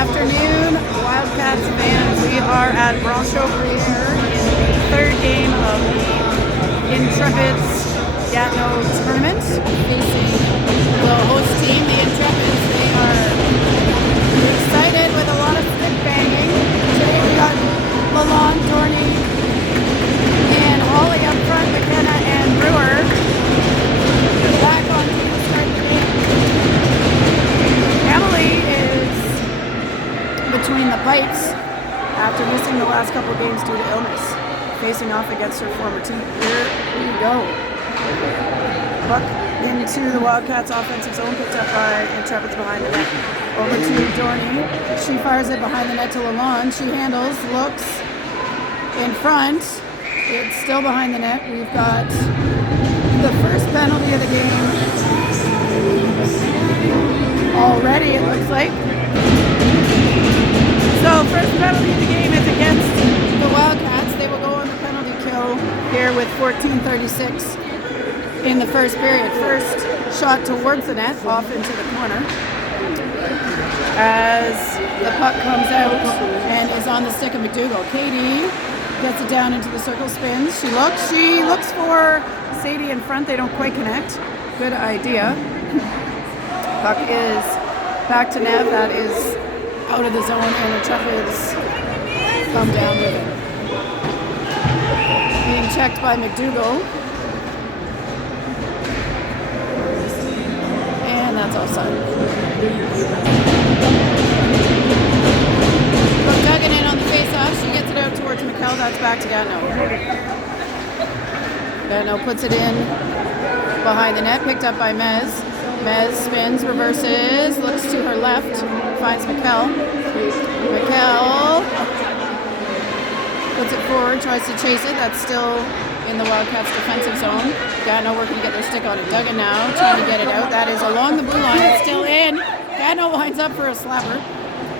afternoon, Wildcats fans. We are at Brancho Briere in the third game of the Intrepides Gatineau tournament, facing the host team, the Intrepides. They are excited with a lot of stick banging. Today we got Lalonde, Dorney, and Holly up front, McKenna and Brewer back on team to start the game. Emily is between the pipes after missing the last couple of games due to illness, facing off against her former team. Here we go. Puck into the Wildcats offensive zone, picked up by Intrepides behind the net. Over to Dorney. She fires it behind the net to Lalonde. She handles, looks in front. It's still behind the net. We've got the first penalty of the game already, it looks like. So first penalty of the game is against the Wildcats. They will go on the penalty kill here with 14:36 in the first period. First shot towards the net, off into the corner. As the puck comes out and is on the stick of McDougall. Katie gets it down into the circle, spins. She looks for Sadie in front. They don't quite connect. Good idea. Puck is back to Nev. That is out of the zone, and Intrepides come down with it. Being checked by McDougall. And that's offside. From Duggan in on the face-off. She gets it out towards McKell. That's back to Gatineau. Gatineau puts it in behind the net, picked up by Mez. Mez spins, reverses, looks to her left, finds McKell. McKell puts it forward, tries to chase it. That's still in the Wildcats' defensive zone. Gatineau working to get their stick on it. Duggan now trying to get it out. That is along the blue line. It's still in. Gatineau lines up for a slapper.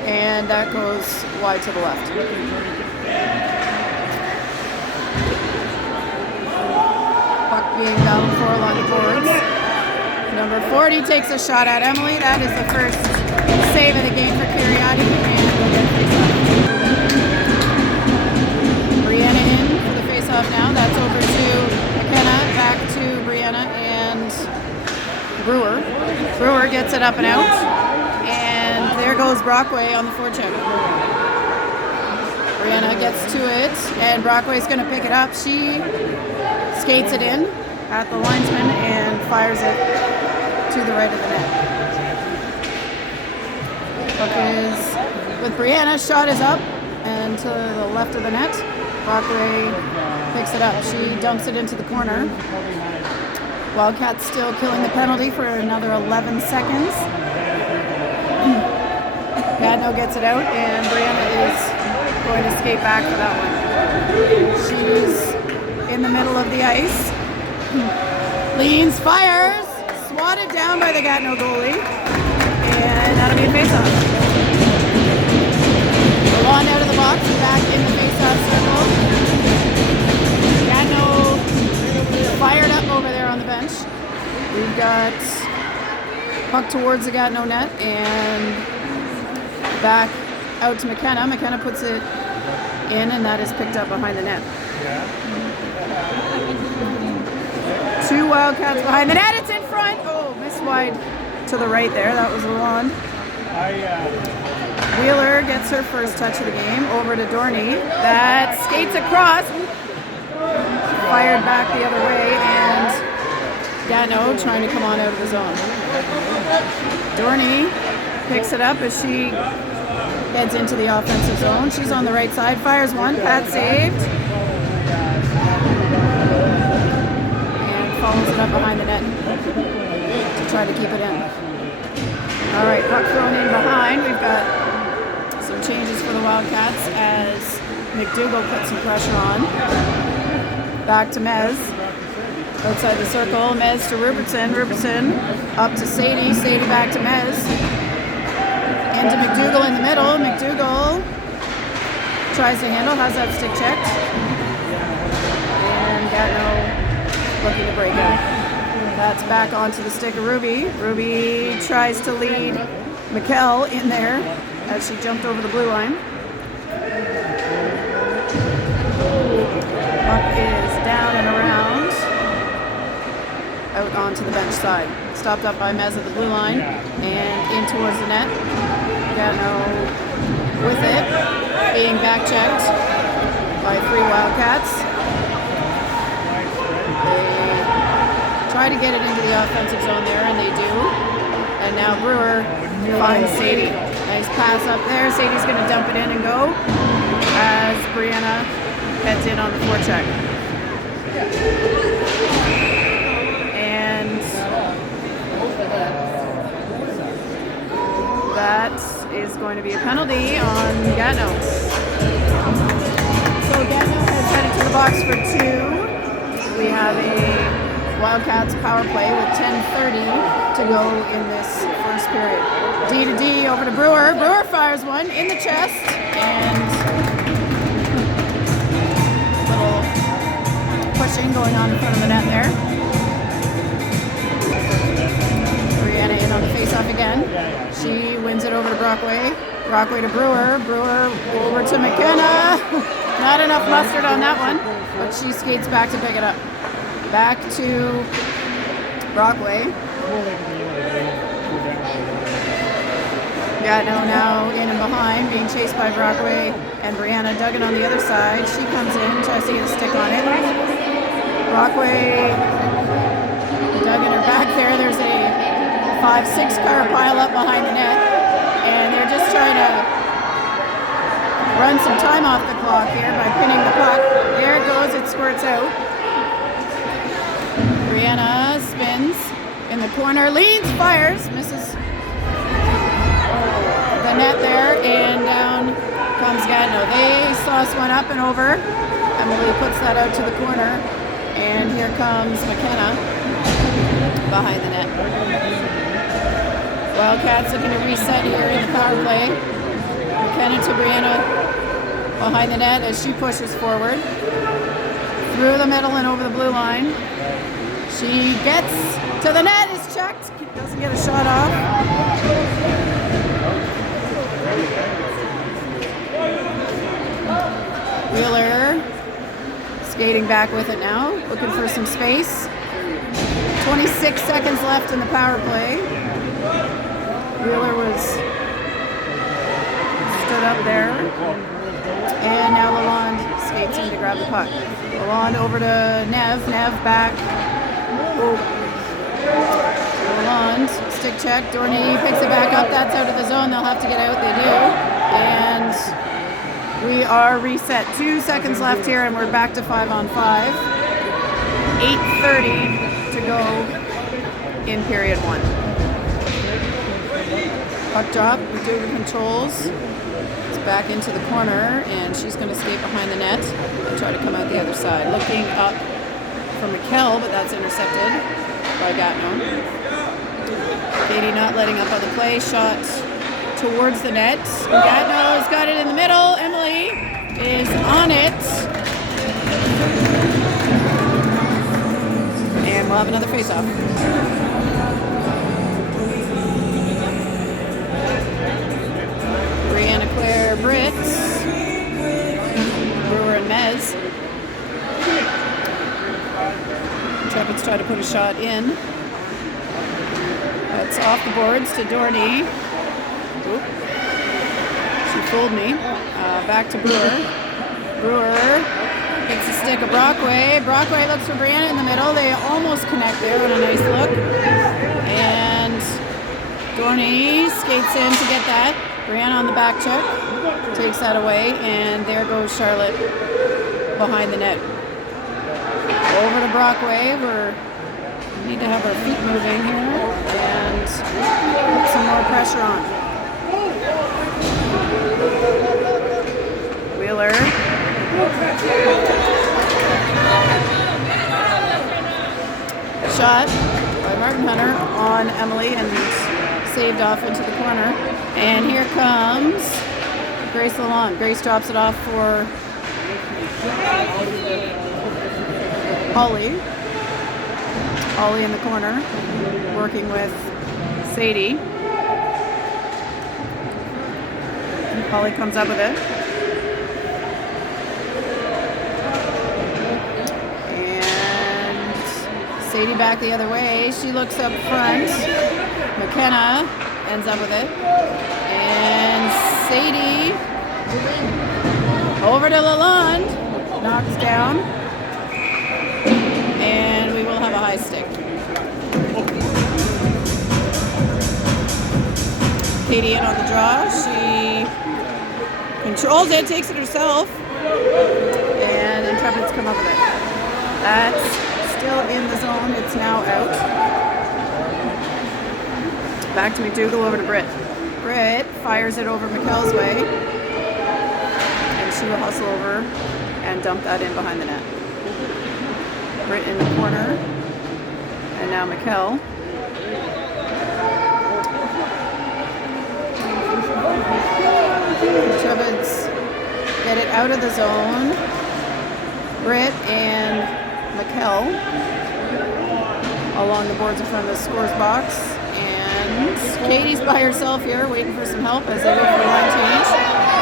And that goes wide to the left. Puck being down for along the boards. Number 40 takes a shot at Emily. That is the first save of the game for Kiriati. And we'll get face-off. Brianna in for the face-off now. That's over to McKenna. Back to Brianna and Brewer. Brewer gets it up and out. And there goes Brockway on the forecheck. Brianna gets to it. And Brockway's going to pick it up. She skates it in at the linesman and fires it to the right of the net. Puck is with Brianna. Shot is up and to the left of the net. Brockway picks it up. She dumps it into the corner. Wildcats still killing the penalty for another 11 seconds. Gatineau gets it out and Brianna is going to skate back for that one. She's in the middle of the ice. Leans, fires, swatted down by the Gatineau goalie, and that'll be a face-off. Lalonde out of the box, back in the face-off circle. Gatineau fired up over there on the bench. We've got puck towards the Gatineau net, and back out to McKenna. McKenna puts it in, and that is picked up behind the net. Two Wildcats behind the net. It's in front. Oh, missed wide to the right there. That was Lalonde. Wheeler gets her first touch of the game. Over to Dorney. That skates across. Fired back the other way. And Gatineau trying to come on out of the zone. Dorney picks it up as she heads into the offensive zone. She's on the right side. Fires one. Pat saved. Follows it up behind the net to try to keep it in. All right, puck thrown in behind. We've got some changes for the Wildcats as McDougall puts some pressure on. Back to Mez. Outside the circle, Mez to Robertson. Robertson up to Sadie. Sadie back to Mez. Into McDougall in the middle. McDougall tries to handle, has that stick checked. And Gatineau looking to break out. That's back onto the stick of Ruby. Ruby tries to lead Mikkel in there as she jumped over the blue line. Puck is down and around, out onto the bench side. Stopped up by Mez at the blue line and in towards the net. Gatineau with it, being back checked by 3 Wildcats. They try to get it into the offensive zone there, and they do. And now Brewer finds Sadie. Nice pass up there. Sadie's going to dump it in and go as Brianna heads in on the forecheck. And that is going to be a penalty on Gatineau. So Gatineau has headed to the box for 2. We have a Wildcats power play with 10:30 to go in this first period. D to D over to Brewer. Brewer fires one in the chest, and little pushing going on in front of the net there. Brianna in on the face-off again. She wins it over to Brockway. Brockway to Brewer. Brewer over to McKenna. Not enough mustard on that one, but she skates back to pick it up. Back to Brockway. Gatineau now in and behind, being chased by Brockway and Brianna Duggan on the other side. She comes in, tries to get a stick on it. Brockway, Duggan are back there. There's a 5-6 car pile up behind the net, and they're just trying to run some time off the clock here by pinning the puck. There it goes, it squirts out. Brianna spins in the corner, leans, fires, misses the net there, and down comes Gatineau. They sauce one up and over. Emily puts that out to the corner, and here comes McKenna behind the net. Wildcats looking to reset here in the power play. McKenna to Brianna behind the net as she pushes forward. Through the middle and over the blue line. She gets to the net, is checked, doesn't get a shot off. Wheeler skating back with it now, looking for some space. 26 seconds left in the power play. Wheeler was stood up there. And now Lalonde skates in to grab the puck. Lalonde over to Nev, Nev back. Lalonde, stick check, Dorney picks it back up, that's out of the zone, they'll have to get out, they do. And we are reset. 2 seconds left here and we're back to 5-on-5. 8:30 to go in period 1. Puck drop, we do the controls. It's back into the corner and she's going to skate behind the net and try to come out the other side. Looking up for Mikkel, but that's intercepted by Gatineau. Katie not letting up on the play. Shot towards the net. Gatineau's got it in the middle. Emily is on it. And we'll have another face-off. Brianna, Claire, Britt, Brewer, and Mez. Intrepides try to put a shot in. That's off the boards to Dorney. Oop. She fooled me. Back to Brewer. Brewer gets a stick of Brockway. Brockway looks for Brianna in the middle. They almost connect there with a nice look. And Dorney skates in to get that. Brianna on the back check. Takes that away. And there goes Charlotte behind the net. Over to Brockway. We need to have our feet moving here and put some more pressure on. Wheeler. Shot by Martin Hunter on Emily and saved off into the corner. And here comes Grace Lalonde. Grace drops it off for Holly. Holly in the corner, working with Sadie. Holly comes up with it. And Sadie back the other way. She looks up front. McKenna ends up with it. And Sadie over to Lalonde. Knocks down. And we will have a high stick. Katie in on the draw. She controls it, takes it herself, and Intrepides come up with it. That's still in the zone. It's now out. Back to McDougall, over to Britt. Britt fires it over McKell's way, and she will hustle over and dump that in behind the net. Britt in the corner, and now McKell. Intrepides get it out of the zone. Britt and McKell along the boards in front of the scores box. And Katie's by herself here, waiting for some help as they go for a line change.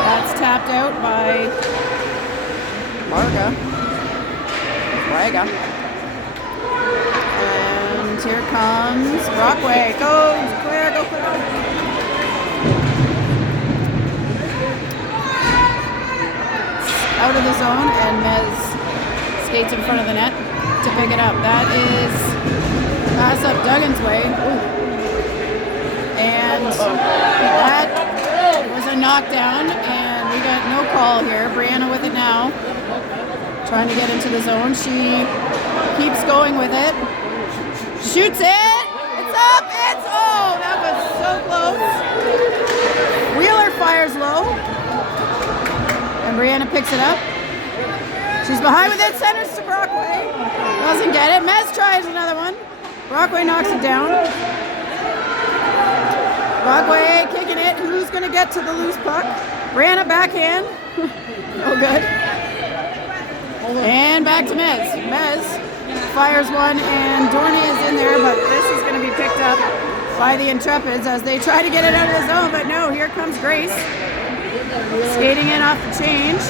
That's tapped out by Braga. And here comes Brockway. Go, Claire, go, Claire. Out of the zone, and Mez skates in front of the net to pick it up. That is pass up Duggan's way. Ooh. And that was a knockdown, and we got no call here. Brianna with it now, trying to get into the zone. She keeps going with it. Shoots it! It's up! It's, oh, that was so close. Wheeler fires low. And Brianna picks it up. She's behind with it, centers to Brockway. Doesn't get it. Mez tries another one. Brockway knocks it down. Brockway kicking it. Who's going to get to the loose puck? Brianna backhand. Oh, good. And back to Mez. Mez fires one, and Dorney is in there, but this is going to be picked up by the Intrepides as they try to get it out of the zone, but no, here comes Grace. Skating in off the change.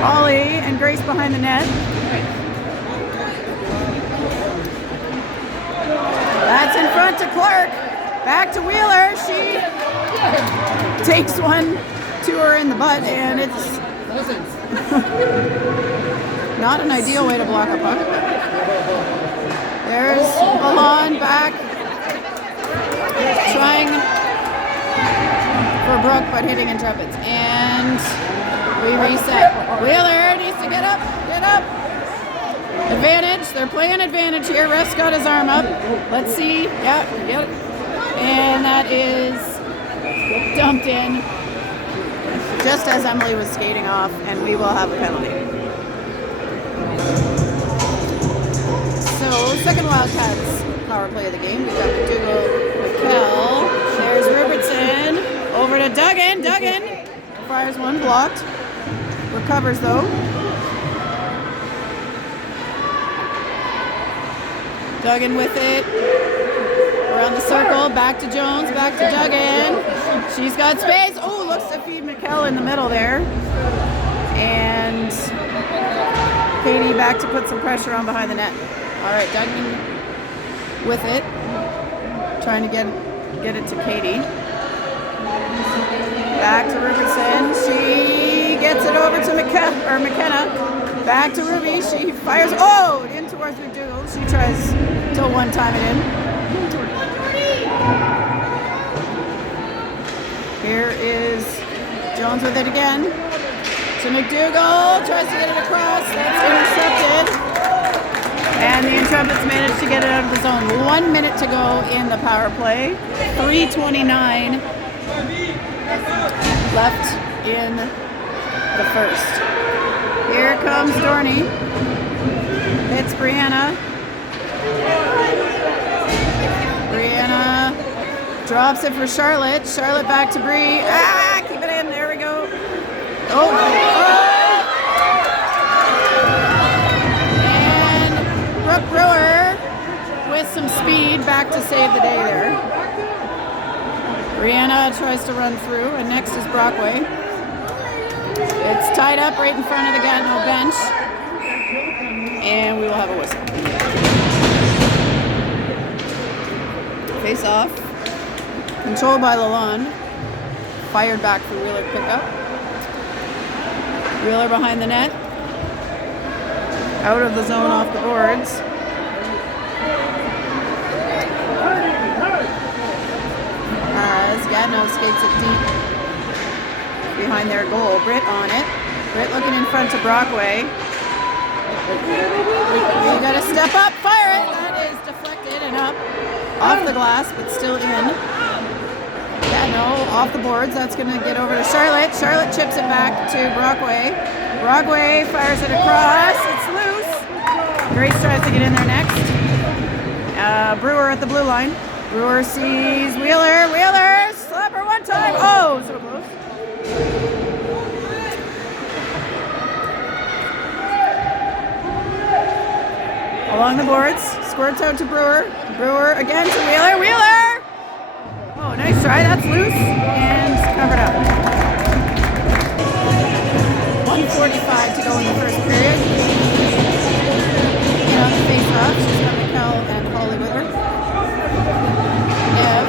Holly and Grace behind the net. That's in front to Clark. Back to Wheeler. She takes one to her in the butt, and it's not an ideal way to block a puck. There's Balon back. Trying for Brooke, but hitting Intrepides. And we reset. Wheeler needs to get up. Advantage. They're playing advantage here. Ref's got his arm up. Let's see. Yep. And that is dumped in just as Emily was skating off, and we will have a penalty. So, second Wildcats power play of the game. We've got McDougall, McKell. There's Robertson. Over to Duggan. Duggan fires one, blocked. Recovers though. Duggan with it. Around the circle. Back to Jones. Back to Duggan. She's got space. Oh, looks to feed McKell in the middle there. And Katie back to put some pressure on behind the net. All right, Duggan with it. Trying to get it to Katie. Back to Robertson. She gets it over to McKenna. Back to Ruby. She fires. Oh, in towards McDougall. She tries to one-time it in. Here is Jones with it again. To McDougall. Tries to get it across. That's intercepted. And the Intrepides managed to get it out of the zone. 1 minute to go in the power play. 3:29 left in the first. Here comes Dorney. Hits Brianna. Brianna drops it for Charlotte. Charlotte back to Bree. Keep it in. There we go. Oh. And Brooke Brewer with some speed back to save the day there. Brianna tries to run through, and next is Brockway. It's tied up right in front of the Gatineau bench, and we will have a whistle. Face off. Controlled by Lalonde. Fired back for Wheeler pickup. Wheeler behind the net. Out of the zone off the boards. As Gatineau skates it deep behind their goal. Britt on it. Britt looking in front to Brockway. You gotta step up, fire it! That is deflected and up. Off the glass, but still in. Gatineau off the boards. That's gonna get over to Charlotte. Charlotte chips it back to Brockway. Brockway fires it across. It's loose. Grace tries to get in there next. Brewer at the blue line. Brewer sees Wheeler. Wheeler! Slapper one time. Oh, so close. Along the boards. Squirts out to Brewer. Brewer again to Wheeler. Wheeler! Oh, nice try. That's loose and covered up. 1:45 to go in the first period. And on the face-off, she's got Mikkel and Holly with her. Nev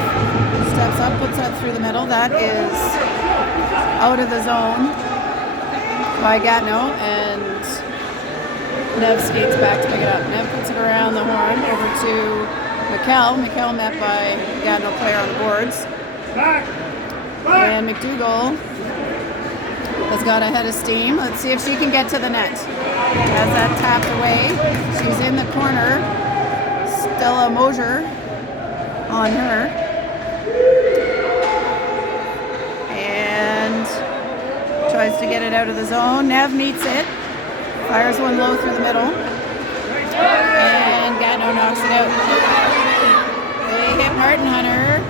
steps up, puts that through the middle. That is out of the zone by Gatineau, and Nev skates back to pick it up. Nev puts it around the horn over to Mikkel. Mikkel met by Gatineau player on the boards. And McDougall has got a head of steam. Let's see if she can get to the net. Has that tapped away. She's in the corner. Stella Mosier on her. And tries to get it out of the zone. Nev meets it. Fires one low through the middle. And Gatineau knocks it out. They hit Martin Hunter.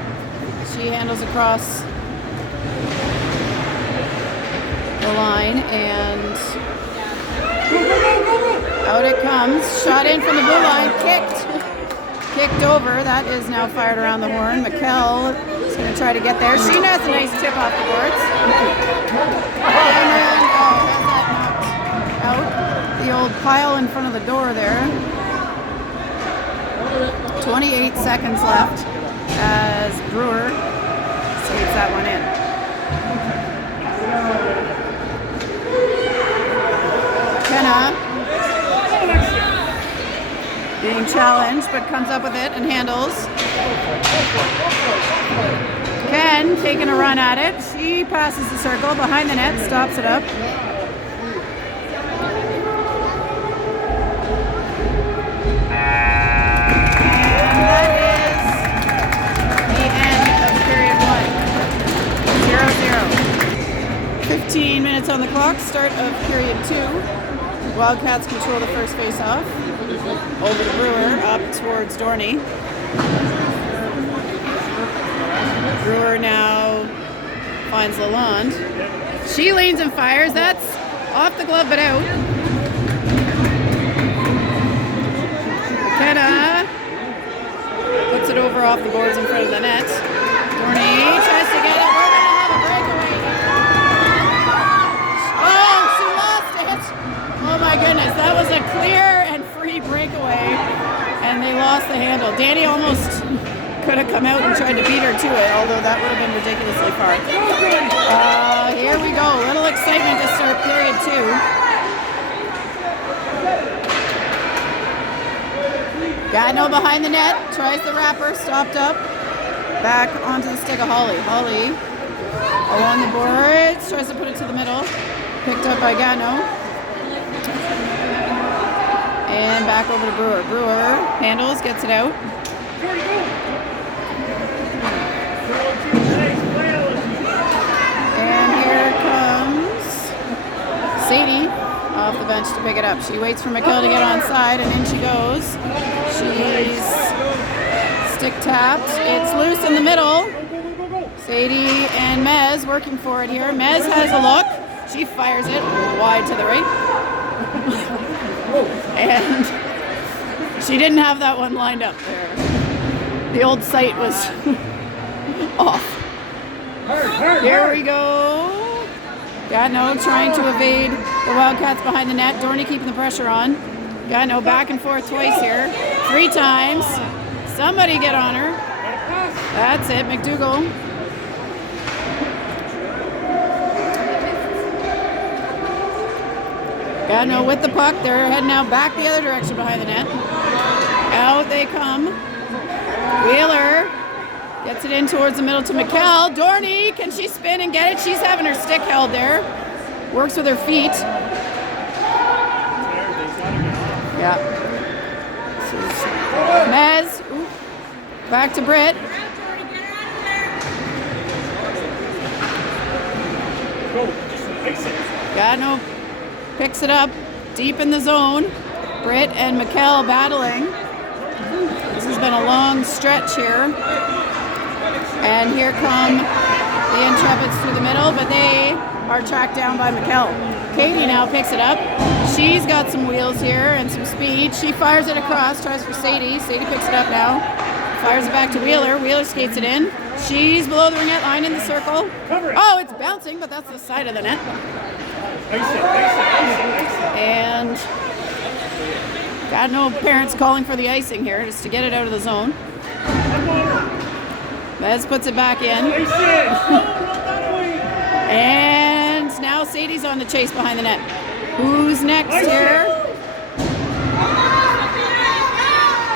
She handles across the line, and out it comes. Shot in from the blue line. Kicked over. That is now fired around the horn. Mikkel is going to try to get there. She has a nice tip off the boards. And then, has that knocked out. The old pile in front of the door there. 28 seconds left as Brewer saves that one in. McKenna being challenged, but comes up with it and handles. Ken taking a run at it. She passes the circle behind the net, stops it up. And that is the end of period 1. 0-0. 15 minutes on the clock, start of period 2. Wildcats control the first face-off. Over to Brewer, up towards Dorney. Brewer now finds Lalonde. She leans and fires. That's off the glove but out. McKenna puts it over off the boards in front of the net. Dorney tries to get it. We're going to have a breakaway. Oh, she lost it. Oh my goodness, that was a clear and free breakaway, and they lost the handle. Danny almost could have come out and tried to beat her to it, although that would have been ridiculously far. Here we go. A little excitement to start period 2. Gatineau behind the net, tries the wrapper, stopped up. Back onto the stick of Holly. Holly along the boards, tries to put it to the middle. Picked up by Gatineau. And back over to Brewer. Brewer handles, gets it out. And here comes Sadie off the bench to pick it up. She waits for McKell to get on side, and in she goes. She's stick tapped. It's loose in the middle. Sadie and Mez working for it here. Mez has a look. She fires it wide to the right. And she didn't have that one lined up there. The old sight was off. Here we go. Gatineau trying to evade the Wildcats behind the net. Dorney keeping the pressure on. Gatineau back and forth twice here. 3 times. Somebody get on her. That's it, McDougall. Gatineau with the puck. They're heading now back the other direction behind the net. Out they come. Wheeler gets it in towards the middle to McKell. Dorney, can she spin and get it? She's having her stick held there. Works with her feet. Yeah. Mez. Ooh. Back to Britt. Gatineau picks it up deep in the zone. Britt and McKell battling. This has been a long stretch here. And here come the Intrepides through the middle, but they are tracked down by McKell. Katie now picks it up. She's got some wheels here and some speed. She fires it across, tries for Sadie. Sadie picks it up now. Fires it back to Wheeler. Wheeler skates it in. She's below the ringette line in the circle. Oh, it's bouncing, but that's the side of the net. And got no parents calling for the icing here just to get it out of the zone. Mez puts it back in. And now Sadie's on the chase behind the net. Who's next here?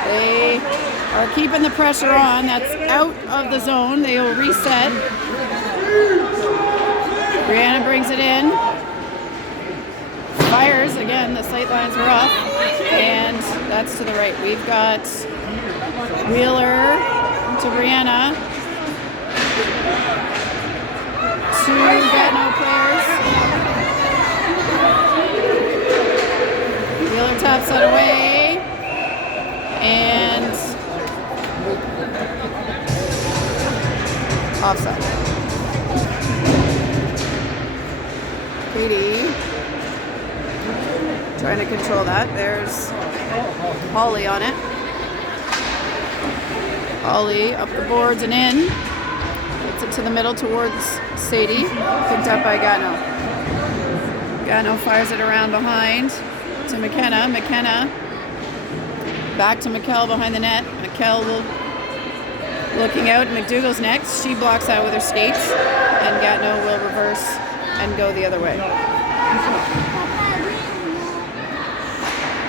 They are keeping the pressure on. That's out of the zone. They will reset. Brianna brings it in. Fires again. The sight lines were off. And that's to the right. We've got Wheeler to Brianna. 2 Gatineau players. Wheeler taps that away. And offside. Katie trying to control that. There's Holly on it. Holly up the boards and in. Gets it to the middle towards Sadie. Picked up by Gatineau. Gatineau fires it around behind to McKenna. McKenna back to McKell behind the net. McKell looking out. McDougall's next. She blocks that with her skates. And Gatineau will reverse and go the other way.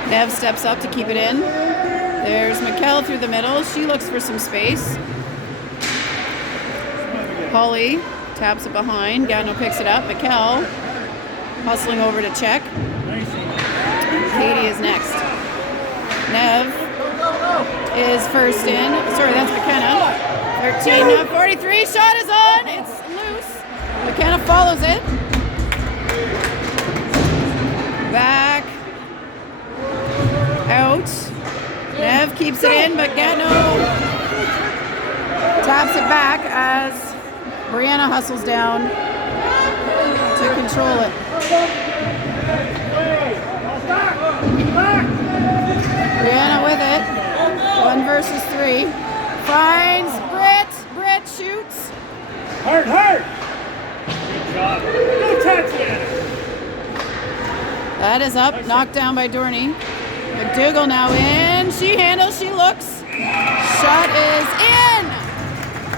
Nev steps up to keep it in. There's McKell through the middle. She looks for some space. Holly taps it behind. Gatineau picks it up. McKell hustling over to check. Katie is next. Nev is first in. Sorry, that's McKenna. 13-43. Shot is on. It's loose. McKenna follows it. Back. Out. Nev keeps it in, but Gatineau taps it back as Brianna hustles down to control it. Brianna with it. 1 versus 3. Finds Britt. Britt shoots. Hard. Good job. No touchdown. That is up. Knocked down by Dorney. McDougall now in. She handles. She looks. Shot is in.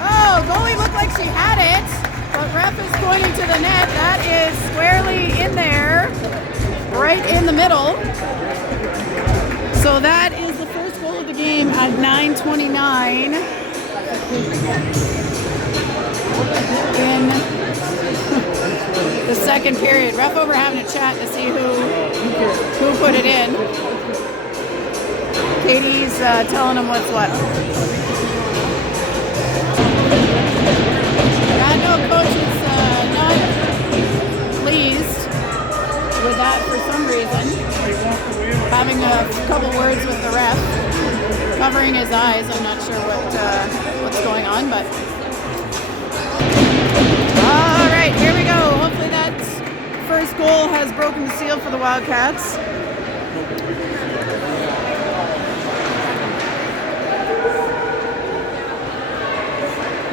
Oh, goalie looked like she had it, but ref is pointing to the net. That is squarely in there, right in the middle. So that is the first goal of the game at 9:29 in the second period. Ref over having a chat to see who put it in. Katie's telling them what's what. Gatineau coach is not pleased with that for some reason. Having a couple words with the ref, covering his eyes. I'm not sure what's going on, but all right, here we go. Hopefully that first goal has broken the seal for the Wildcats.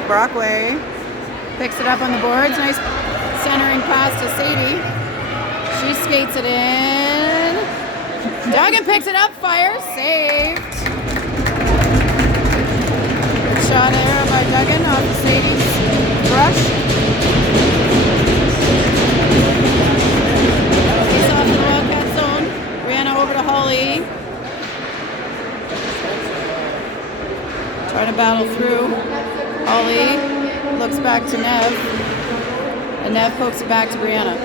Brockway Picks it up on the boards. Nice centering pass to Sadie. She skates it in. Duggan picks it up, fires, saved. Good shot there by Duggan off of Sadie's rush. Face off to the Wildcat zone. Brianna over to Holly. Trying to battle through. Holly looks back to Nev. And Nev pokes it back to Brianna.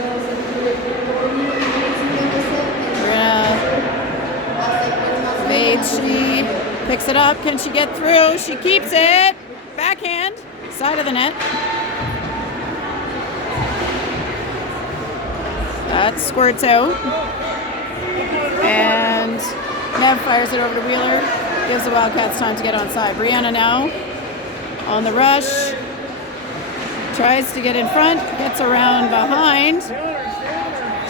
She picks it up. Can she get through? She keeps it. Backhand. Side of the net. That squirts out. And Nev fires it over to Wheeler. Gives the Wildcats time to get onside. Brianna now on the rush. Tries to get in front. Gets around behind.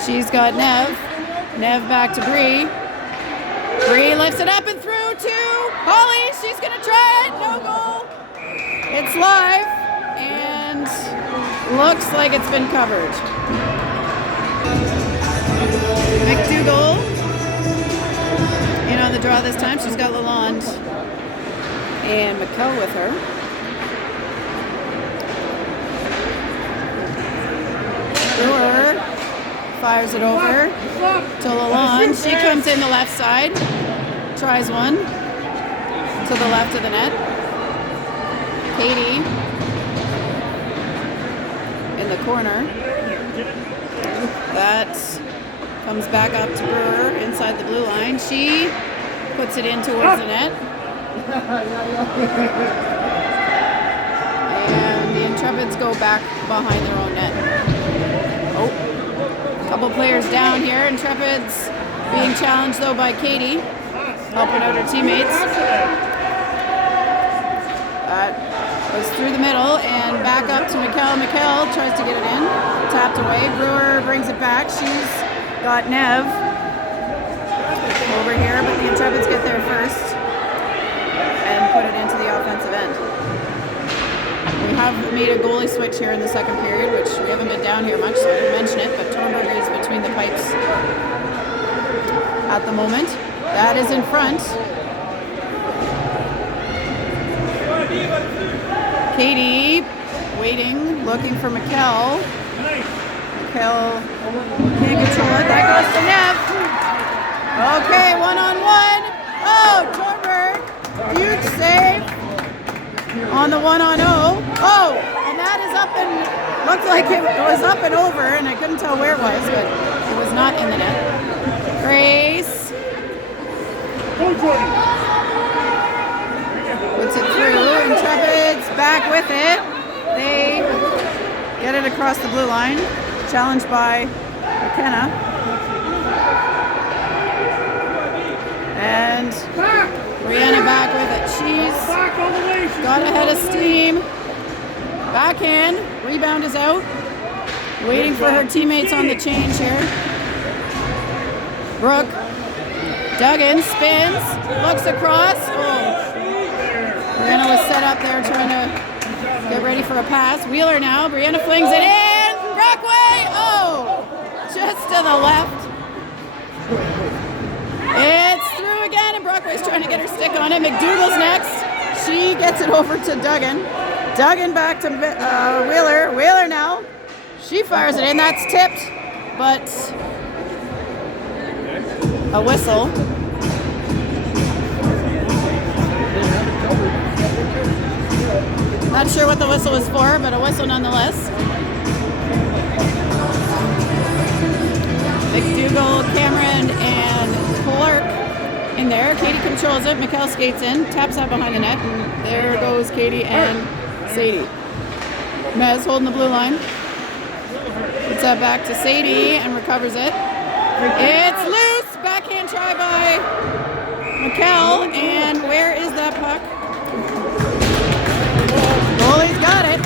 She's got Nev. Nev back to Bree. Bree lifts it up and through to Holly. She's going to try it. No goal. It's live and looks like it's been covered. McDougall in on the draw this time. She's got Lalonde and McKell with her. Brewer fires it over to Lalonde. She comes in the left side. Tries one to the left of the net. Katie in the corner. That comes back up to Brewer inside the blue line. She puts it in towards the net. And the Intrepides go back behind their own net. Oh. Couple players down here. Intrepides being challenged though by Katie, helping out her teammates. That was through the middle and back up to McKell. McKell tries to get it in, tapped away. Brewer brings it back. She's got Nev over here, but the Intrepides get there first and put it into the offensive end. We have made a goalie switch here in the second period, which we haven't been down here much, so I didn't mention it, but Thornburg is between the pipes at the moment. That is in front. Katie waiting, looking for McKell. McKell can't control it. That goes to Nev. Okay, one-on-one. Oh, Thornburg, huge save. On the 1-on-0. Oh, and that is up and looked like it was up and over, and I couldn't tell where it was, but it was not in the net. Grace puts it through. Intrepides back with it. They get it across the blue line. Challenged by McKenna. And Brianna back with it. She's got a head of steam. Backhand. Rebound is out. Waiting for her teammates on the change here. Brooke. Duggan spins. Looks across. Oh. Brianna was set up there trying to get ready for a pass. Wheeler now. Brianna flings it in. Brockway. Oh. Just to the left. It's through again, and Brockway's trying to get her stick on it. McDougall's next. She gets it over to Duggan. Duggan back to Wheeler. Wheeler now. She fires it in. That's tipped, but a whistle. Not sure what the whistle was for, but a whistle nonetheless. McDougall, Cameron, and Clark in there. Katie controls it. McKell skates in, taps out behind the net. There goes Katie and Sadie. Mez holding the blue line. Puts that back to Sadie and recovers it. It's loose. Backhand try by McKell. And where is that puck? Goalie's got it.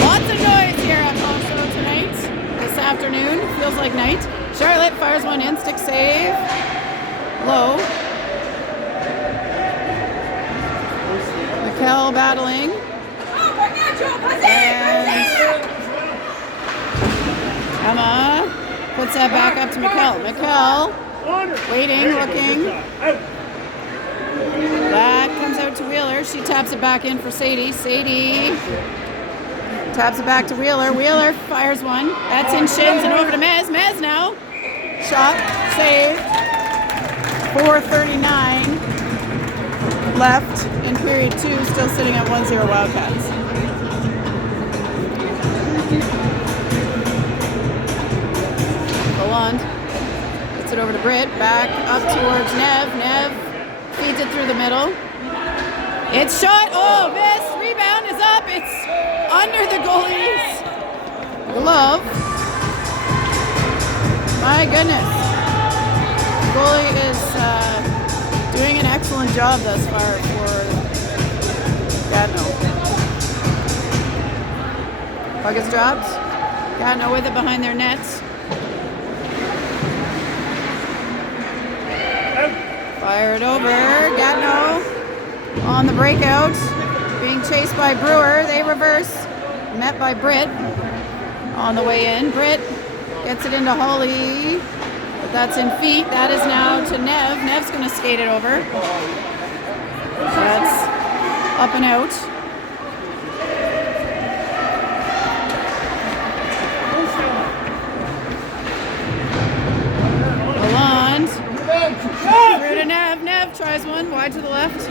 Lots of noise here at Monstro tonight. This afternoon. Feels like night. Charlotte fires one in. Stick save. Low. McKell Mikkel battling. And Emma puts that back up to Mikkel. Mikkel waiting, looking. That comes out to Wheeler. She taps it back in for Sadie. Sadie taps it back to Wheeler. Wheeler fires one. That's in shins and over to Mez. Mez now. Shot. Save. 4:39 left in period 2. Still sitting at 1-0 Wildcats. Lalonde gets it over to Britt. Back up towards Nev. Nev feeds it through the middle. It's shot. Oh, missed. Rebound is up. It's under the goalie's glove. My goodness. The goalie is doing an excellent job thus far for Gatineau. Puck is dropped. Gatineau with it behind their nets. Fired over. Gatineau on the breakout. Being chased by Brewer. They reverse. Met by Britt on the way in. Britt gets it into Holly. But that's in feet. That is now to Nev. Nev's going to skate it over. That's up and out. Lalonde. Through to Nev. Nev tries one. Wide to the left.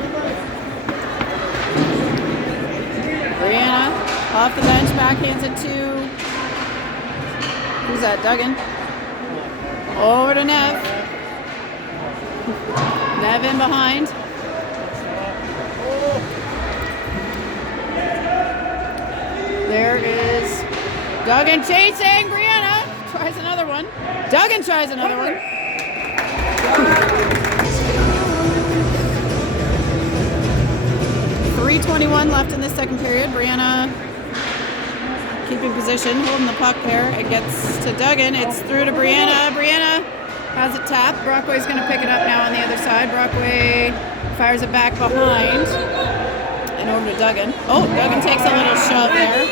Brianna off the bench. Backhands it to... Who's that? Duggan. Over to Nev. Nev in behind. There is Duggan chasing. Brianna tries another one. Duggan tries another one. .321 left in the second period. Brianna keeping position, holding the puck there. It gets to Duggan. It's through to Brianna. Brianna has it tapped. Brockway's going to pick it up now on the other side. Brockway fires it back behind and over to Duggan. Oh, Duggan takes a little shove there.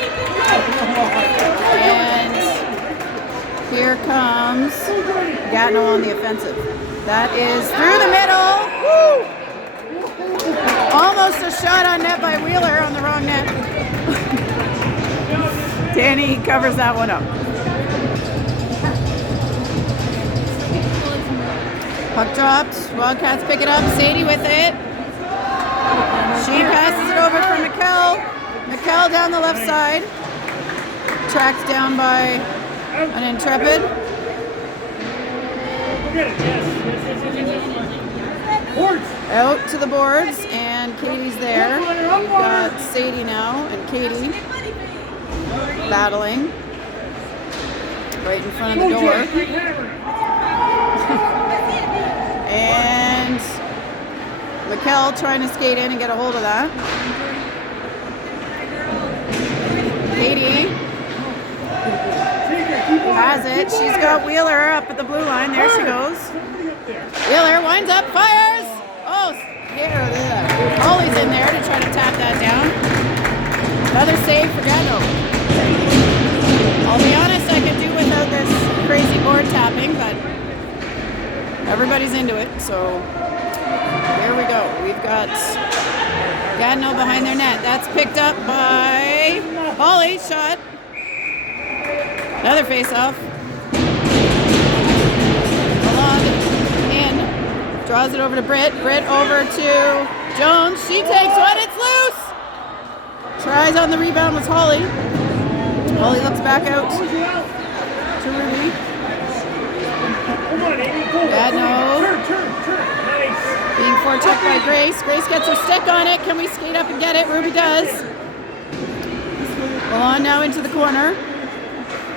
And here comes Gatineau on the offensive. That is through the middle. Woo! Almost a shot on net by Wheeler on the wrong net. Danny covers that one up. Puck dropped. Wildcats pick it up. Sadie with it. She passes it over for Mikkel. Mikkel down the left side. Tracked down by an Intrepid. Out to the boards, and Katie's there. We've got Sadie now, and Katie battling right in front of the door. And Mikkel trying to skate in and get a hold of that. Katie has it. She's got Wheeler up at the blue line. There she goes. Wheeler winds up, fires! Oh, here, Holly's in there to try to tap that down. Another save for Gatineau. I'll be honest, I could do without this crazy board tapping, but everybody's into it, so here we go. We've got Gatineau behind their net. That's picked up by Holly. Shot. Another face-off. Draws it over to Britt. Britt over to Jones. She takes one. It's loose. Tries on the rebound was Holly. Holly looks back out to Ruby. Gatineau being forechecked by Grace. Grace gets her stick on it. Can we skate up and get it? Ruby does. On now into the corner.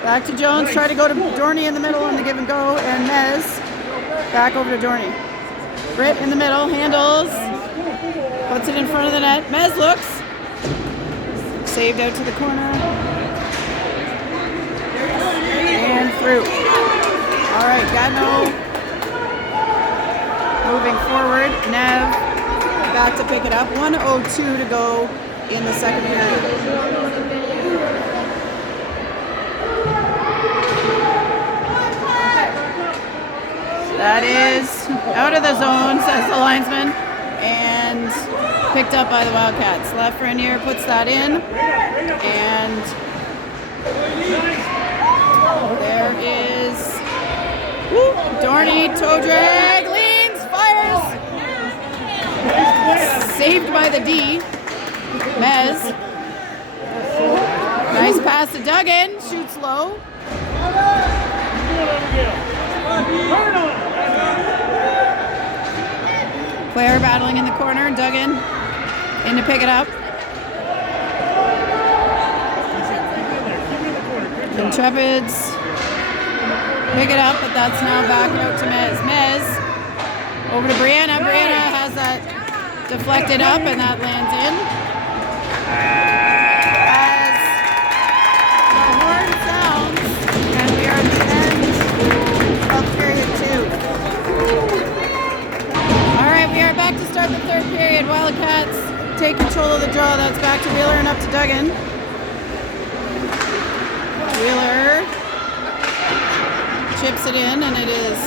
Back to Jones. Try to go to Dorney in the middle on the give and go. And Mez back over to Dorney. Britt in the middle, handles, puts it in front of the net. Mez looks, saved out to the corner, and through. All right, Gatineau moving forward. Nev back to pick it up. 1:02 to go in the second period. That is out of the zone, says the linesman, and picked up by the Wildcats. Lafreniere puts that in, and there is Dorney, toe drag, leans, fires. Saved by the D. Mez. Nice pass to Duggan, shoots low. Claire battling in the corner, Duggan in to pick it up. Intrepides pick it up, but that's now back out to Mez. Mez over to Brianna. Brianna has that deflected up, and that lands in. As the horn sounds, and we are at the end of period 2. All right, we are back to start the third period. Wildcats take control of the draw. That's back to Wheeler and up to Duggan. Wheeler chips it in, and it is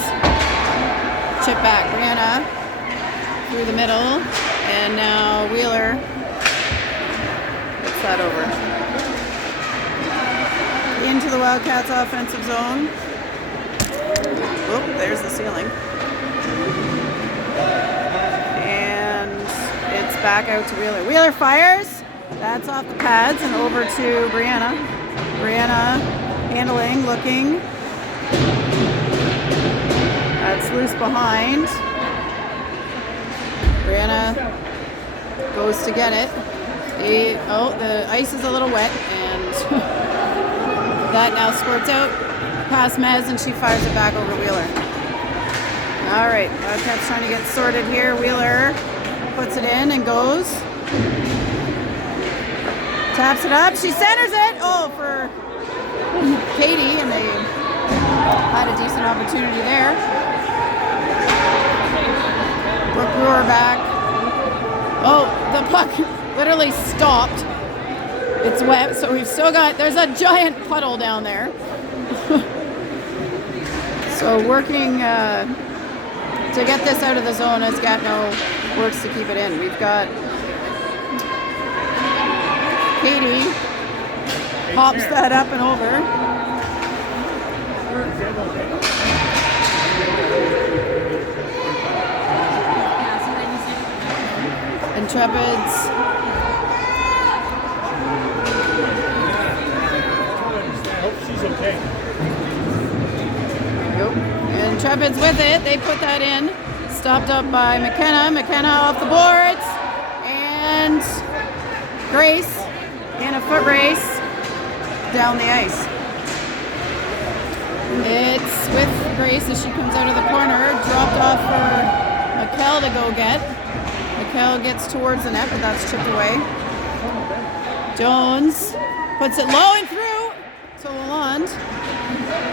chip back. Brianna through the middle, and now Wheeler puts that over. Into the Wildcats offensive zone. Oh, there's the ceiling. And it's back out to Wheeler. Wheeler fires. That's off the pads and over to Brianna. Brianna handling, looking. That's loose behind. Brianna goes to get it. The ice is a little wet, and that now squirts out past Mez, and she fires it back over Wheeler. All right, Wildcats trying to get sorted here. Wheeler puts it in and goes. Taps it up. She centers it. Oh, for Katie, and they had a decent opportunity there. Brooke Brewer back. Oh, the puck literally stopped. It's wet, so we've still got, there's a giant puddle down there. So working to get this out of the zone as Gatineau works to keep it in. We've got Katie pops that up and over. Intrepides. Hope she's okay. Yep. Intrepides with it. They put that in. Stopped up by McKenna. McKenna off the boards. And Grace in a foot race down the ice. It's with Grace as she comes out of the corner. Dropped off for Mikkel to go get. Mikkel gets towards the net, but that's chipped away. Jones puts it low and through to Lalonde.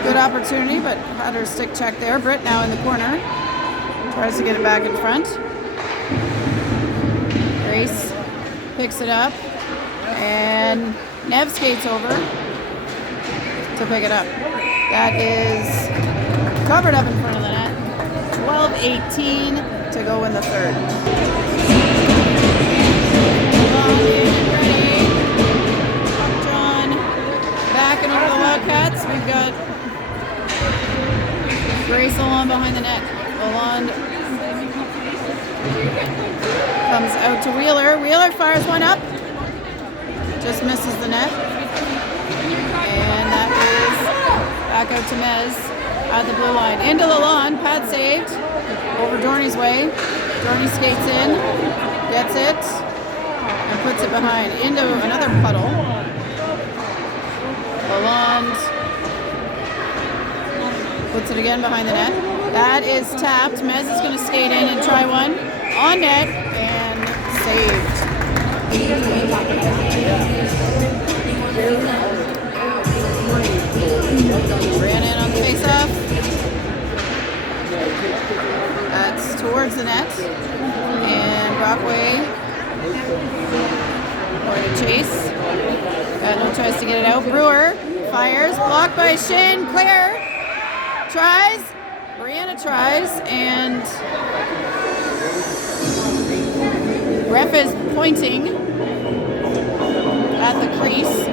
Good opportunity, but had her stick check there. Britt now in the corner. Tries to get it back in front. Grace picks it up. And Nev skates over to pick it up. That is covered up in front of the net. 12:18 to go in the third. Ready. John backing over the Wildcats. We've got Grace Lalonde behind the net. Lalonde comes out to Wheeler. Wheeler fires one up. Just misses the net. And that is back out to Mez at the blue line. Into Lalonde, pad saved. Over Dorney's way. Dorney skates in, gets it, and puts it behind. Into another puddle. Lalonde puts it again behind the net. That is tapped. Mez is going to skate in and try one. On net, and saved. Ran in on the face-off. That's towards the net. And Brockway Or to chase. Gatineau tries to get it out. Brewer fires. Blocked by Shin. Claire tries. Brianna tries. And ref is pointing at the crease.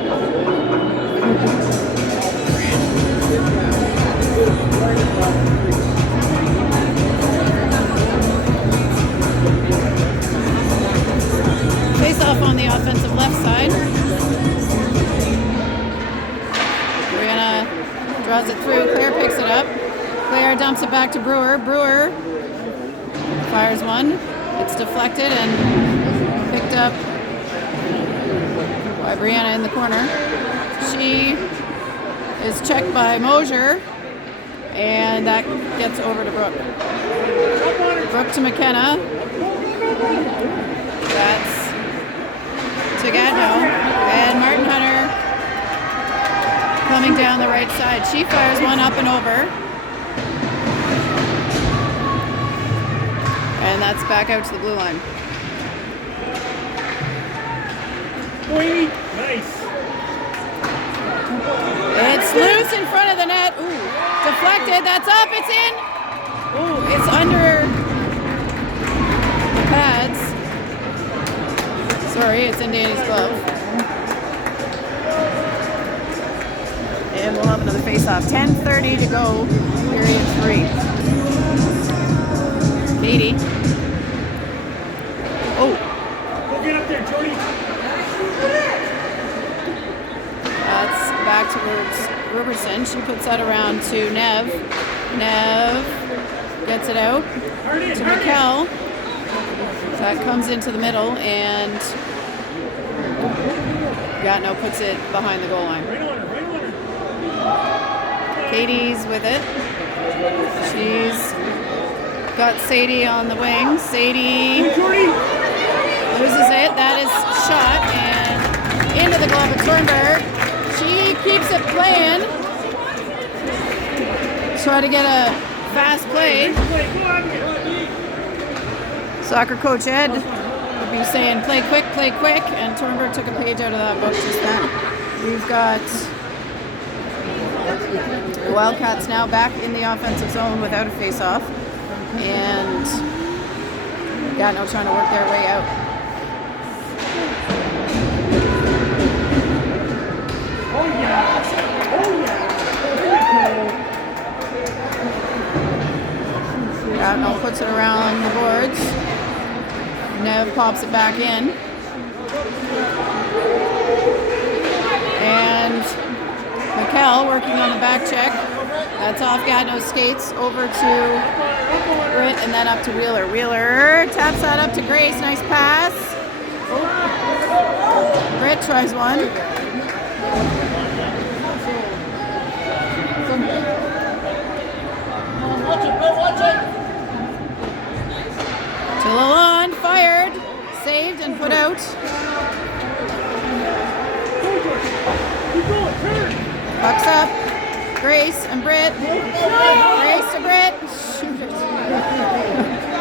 Face off on the offensive left side. Brianna draws it through. Claire picks it up. Claire dumps it back to Brewer. Brewer fires one. It's deflected and picked up by Brianna in the corner. She is checked by Mosier, and that gets over to Brooke. Brooke to McKenna. That's to Gatineau. And Martin Hunter coming down the right side. She fires one up and over. And that's back out to the blue line. Nice. It's loose in front of the net. Ooh, deflected. That's up. It's in. Ooh, it's under the pads. Sorry, it's in Danny's glove. And we'll have another face-off. 10:30 to go, period 3. Katie. Oh. Go get up there, Jody. That's back towards Robertson. She puts that around to Nev. Nev gets it out to Mikkel. That comes into the middle, and Gatineau puts it behind the goal line. Katie's with it. She's got Sadie on the wing. Sadie loses it. That is shot and into the glove of Thornburg. She keeps it playing. Try to get a fast play. Soccer coach Ed would be saying play quick, and Thornburg took a page out of that book just then. We've got the Wildcats now back in the offensive zone without a face-off, and Gatineau trying to work their way out. Gatineau puts it around the boards. Nev pops it back in. And Mikkel working on the back check. That's off Gatineau's skates over to Britt and then up to Wheeler. Wheeler taps that up to Grace. Nice pass. Britt tries one. To Lalonde, fired, saved and put out. Puck's up. Grace and Britt. Grace to Britt. Shoot it.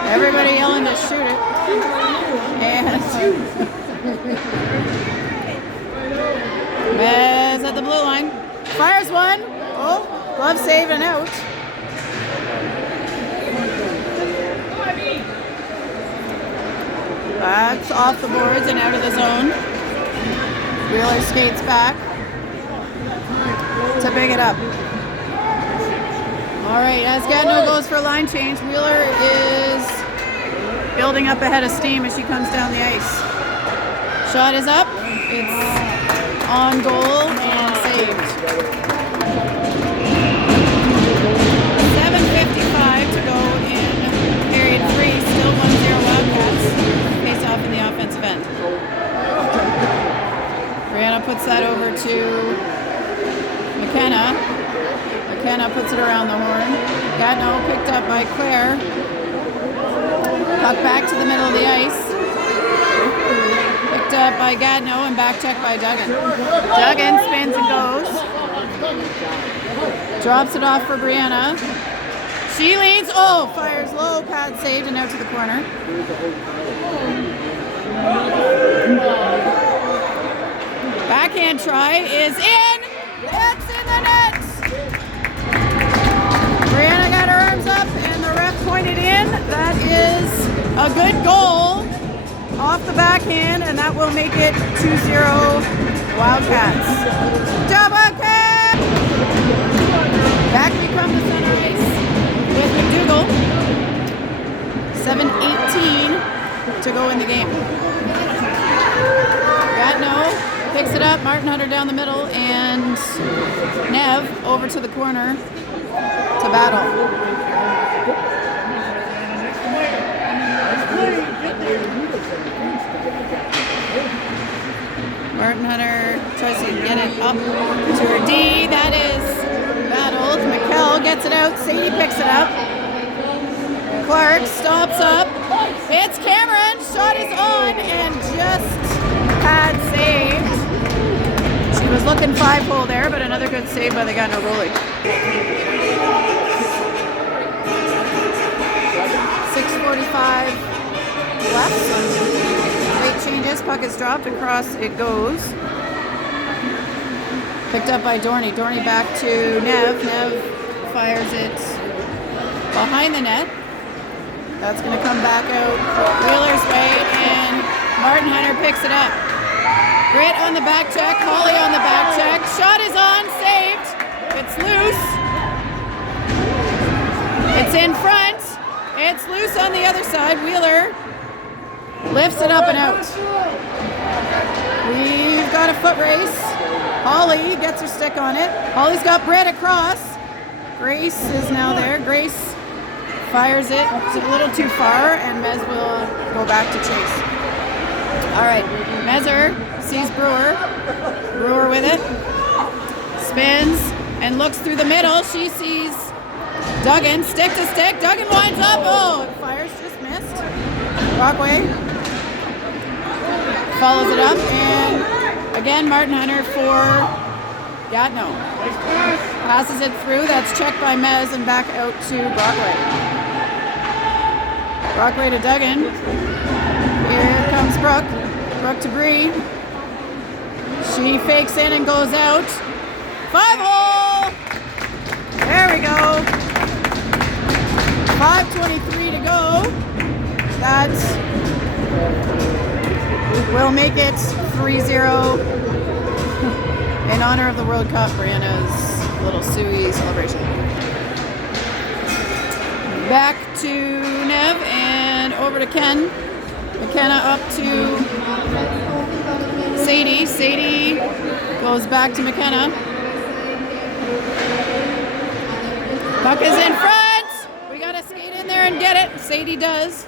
Everybody yelling to shoot it. And Mez at the blue line. Fires one. Oh, glove save and out. That's off the boards and out of the zone. Wheeler skates back to pick it up. All right, as Gatineau goes for a line change, Wheeler is building up a head of steam as she comes down the ice. Shot is up. It's on goal and saved. 7:55 to go in period 3. Still 1-0 Wildcats. Face off in the offensive end. Brianna puts that over to McKenna. McKenna puts it around the horn. Gatineau picked up by Claire. Puck back to the middle of the ice. Picked up by Gatineau and back checked by Duggan. Duggan spins and goes. Drops it off for Brianna. She leans. Oh, fires low. Pad saved and out to the corner. Backhand try is in. It's in the net. Brianna got her arms up and the ref pointed in. That is a good goal off the backhand, and that will make it 2-0 Wildcats. Double kick! Back we come to center ice with McDougall. 7:18 to go in the game. Gatineau picks it up, Martin Hunter down the middle, and Nev over to the corner to battle. Martin Hunter tries to get it up to her D. That is battled. McKell gets it out. Sadie picks it up. Clark stops up. It's Cameron. Shot is on and just had saved. She was looking 5-hole there, but another good save by the Gatineau goalie. 6:45 left. Great changes. Puck is dropped. Across it goes. Picked up by Dorney. Dorney back to Nev. Nev fires it behind the net. That's going to come back out Wheeler's way, and Martin Hunter picks it up. Britt on the back check. Holly on the back check. Shot is on. Saved. It's loose. It's in front. It's loose on the other side. Wheeler lifts it up and out. We've got a foot race. Holly gets her stick on it. Holly's got Britt across. Grace is now there. Grace fires it. It's a little too far, and Mez will go back to chase. All right, Mezer sees Brewer. Brewer with it. Spins and looks through the middle. She sees Duggan, stick to stick. Duggan winds up. Oh, it fires, just missed. Brockway follows it up, and again, Martin Hunter for Gatineau. Passes it through. That's checked by Mez and back out to Brockway. Brockway to Duggan. Here comes Brooke. Brooke to Bree. She fakes in and goes out. 5-hole! There we go. 5:23 to go. That will make it 3-0 in honor of the World Cup. Brianna's little Suey celebration. Back to Nev and over to Ken. McKenna up to Sadie. Sadie goes back to McKenna. Puck is in front. We gotta skate in there and get it. Sadie does.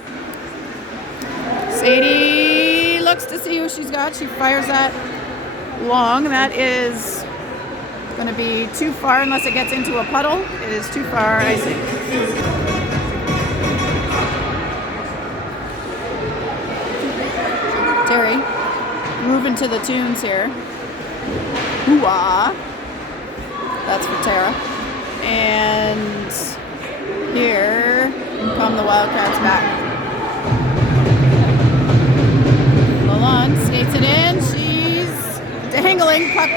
Sadie looks to see who she's got. She fires that long. That is going to be too far unless it gets into a puddle. It is too far, I think. Terry, moving to the tunes here. Hoo-ah. That's for Tara. And here come the Wildcats back. Lalonde skates it in. She's dangling. Puck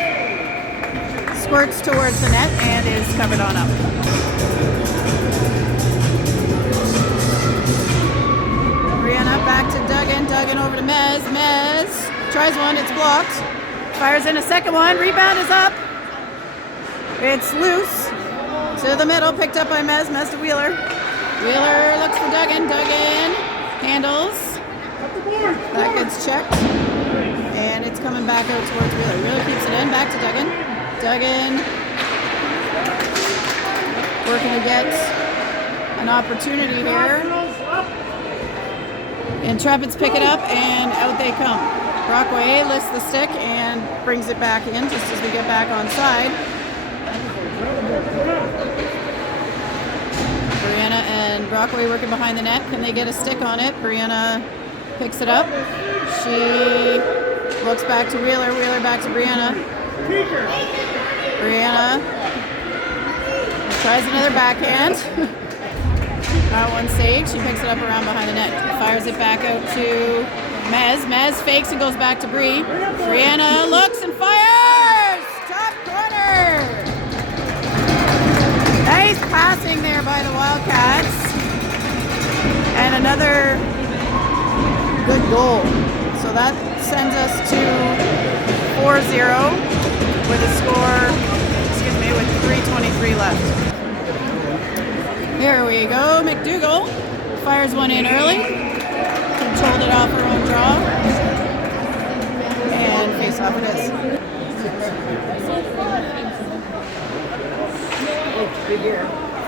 squirts towards the net and is covered on up. Brianna back to Duggan. Duggan over to Mez. Mez tries one. It's blocked. Fires in a second one. Rebound is up. It's loose. To the middle. Picked up by Mez. Mez to Wheeler. Wheeler looks for Duggan. Duggan handles. That gets checked. And it's coming back out towards Wheeler. Wheeler keeps it in. Back to Duggan. Duggan working to get an opportunity here. Intrepides pick it up and out they come. Brockway lifts the stick and brings it back in just as we get back on side. Brianna and Brockway working behind the net. Can they get a stick on it? Brianna picks it up. She looks back to Wheeler. Wheeler back to Brianna. Brianna tries another backhand. That one saved. She picks it up around behind the net. Fires it back out to Mez. Mez fakes and goes back to Bree. Brianna looks and fires. another good goal. So that sends us to 4-0 with a score, with 3:23 left. Here we go. McDougall fires one in early. Controlled it off her own draw. And face off it is.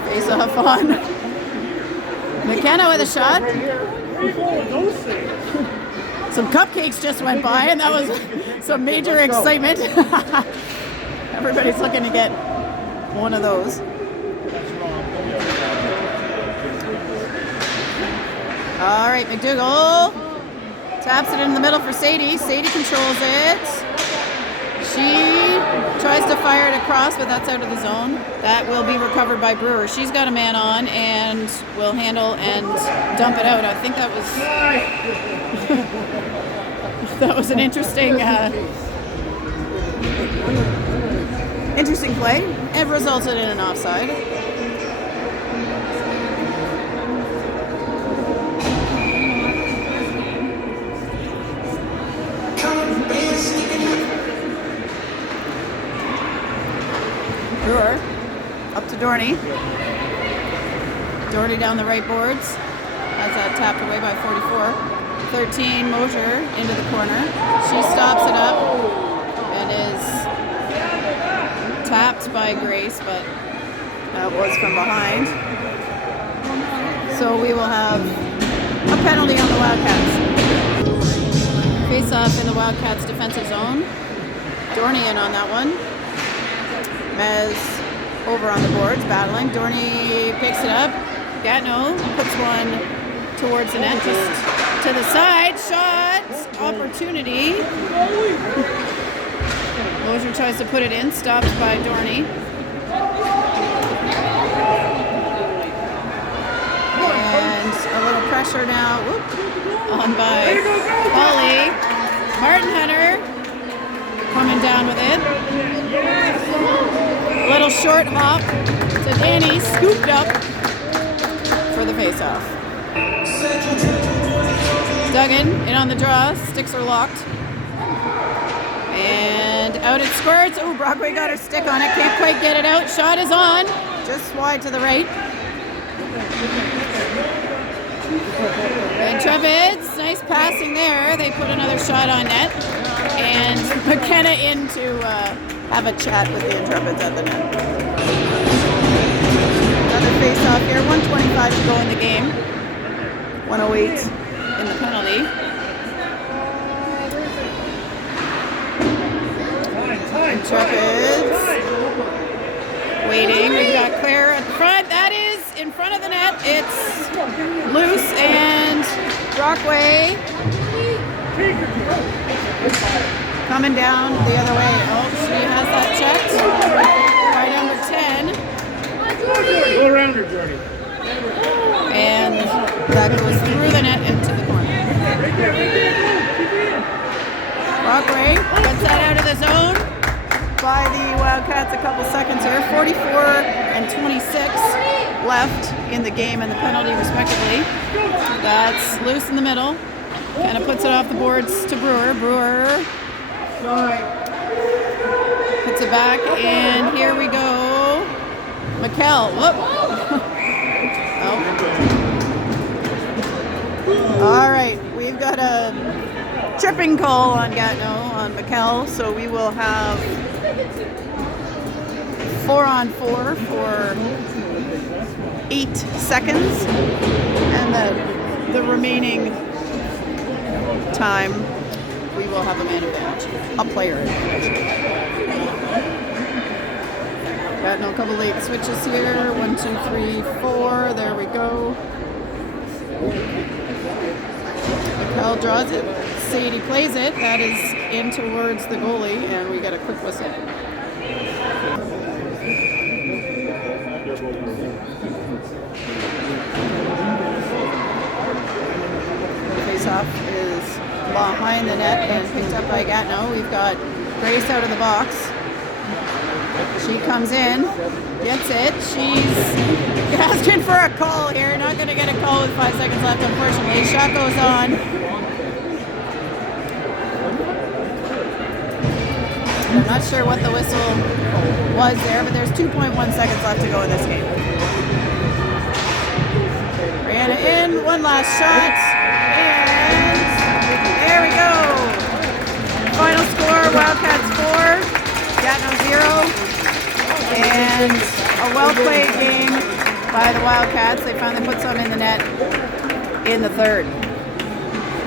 Face off on McKenna with a shot. Some cupcakes just went by, and that was some major excitement. Everybody's looking to get one of those. All right, McDougall taps it in the middle for Sadie. Sadie controls it. She tries to fire it across, but that's out of the zone. That will be recovered by Brewer. She's got a man on and will handle and dump it out. I think that was that was an interesting play. It resulted in an offside. Brewer up to Dorney. Dorney down the right boards. Has that tapped away by 44. 13 Mosier into the corner. She stops it up and is tapped by Grace, but that was from behind. So we will have a penalty on the Wildcats. Face off in the Wildcats defensive zone. Dorney in on that one. Mez over on the boards, battling. Dorney picks it up. Gatineau puts one towards the net, just to the side. Shot opportunity. Mosier tries to put it in, stopped by Dorney. And a little pressure now, on by Holly. Martin Hunter coming down with it. Little short hop to Danny, scooped up for the face-off. Duggan in on the draw, sticks are locked. And out it squirts. Oh, Brockway got her stick on it. Can't quite get it out. Shot is on. Just wide to the right. Intrepides, nice passing there. They put another shot on net. And McKenna in to have a chat with the Intrepides at the net. Another face-off here. 1:25 to go in the game. 1:08 in the penalty. Intrepides waiting. We've got Claire at the front. That is in front of the net. It's loose and Brockway coming down the other way. Oh, she has that checked by number 10. Go around her, Jordy. And that goes through the net into the corner. Brockway puts that out of the zone by the Wildcats. A couple seconds here. 44 and 26 left in the game and the penalty respectively. That's loose in the middle. Kind of puts it off the boards to Brewer. Brewer puts it back, and here we go. McKell. Whoop. Oh. All right, we've got a tripping call on Gatineau on McKell, so we will have 4-on-4 for 8 seconds, and the remaining time we will have a man advantage, a player advantage. Gatineau, a couple late switches here. 1, 2, 3, 4. There we go. McKell draws it. Sadie plays it. That is in towards the goalie, and we get a quick whistle. The face-off is behind the net and picked up by Gatineau. We've got Grace out of the box. She comes in, gets it. She's asking for a call here. Not going to get a call with 5 seconds left, unfortunately. Shot goes on. I'm not sure what the whistle was there, but there's 2.1 seconds left to go in this game. Brianna in, one last shot, and there we go. Final score, Wildcats 4, Gatineau 0, and a well-played game by the Wildcats. They finally put some in the net in the third.